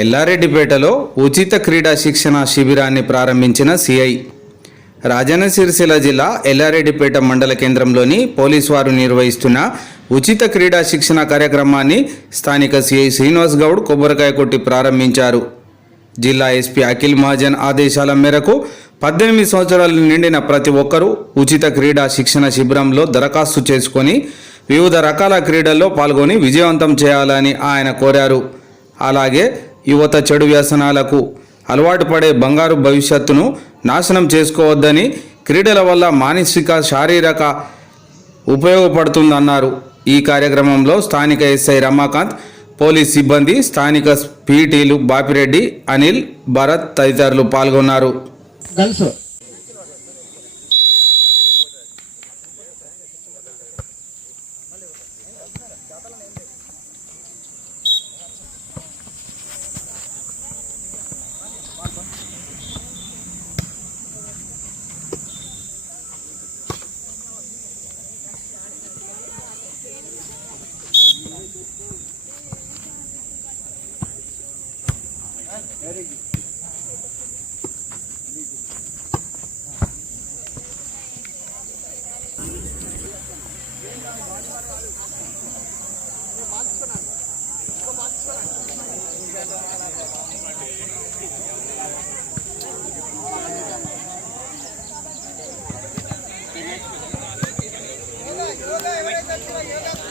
ఎల్లారెడ్డిపేటలో ఉచిత క్రీడా శిక్షణ శిబిరాన్ని ప్రారంభించిన సిఐ. రాజన్న సిరిసిల్ల జిల్లా ఎల్లారెడ్డిపేట మండల కేంద్రంలోని పోలీసు వారు నిర్వహిస్తున్న ఉచిత క్రీడా శిక్షణ కార్యక్రమాన్ని స్థానిక సిఐ శ్రీనివాస్ గౌడ్ కొబ్బరికాయ కొట్టి ప్రారంభించారు. జిల్లా ఎస్పీ అఖిల్ మహాజన్ ఆదేశాల మేరకు పద్దెనిమిది సంవత్సరాలు నిండిన ప్రతి ఒక్కరూ ఉచిత క్రీడా శిక్షణ శిబిరంలో దరఖాస్తు చేసుకొని వివిధ రకాల క్రీడల్లో పాల్గొని విజయవంతం చేయాలని ఆయన కోరారు. అలాగే యువత చెడు వ్యసనాలకు అలవాటు పడే బంగారు భవిష్యత్తును నాశనం చేసుకోవద్దని క్రీడల వల్ల మానసిక శారీరక ఉపయోగపడుతుందన్నారు. ఈ కార్యక్రమంలో స్థానిక ఎస్ఐ రమాకాంత్ పోలీస్ సిబ్బంది స్థానిక పీటీలు బాపిరెడ్డి అనిల్ భరత్ తదితరులు పాల్గొన్నారు. గర్ల్స్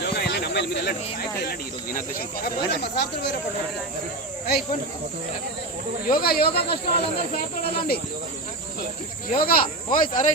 ಯೋಗ ಎಲ್ಲ ನಮ್ಮ ಎಲ್ಲ ಎಲ್ಲ ಆಯ್ತು ಎಲ್ಲ ಇರೋದು ದಿನ యోగా యోగా కష్టం వాళ్ళందరూ సేపడాలండి యోగా బాయ్స్ అరే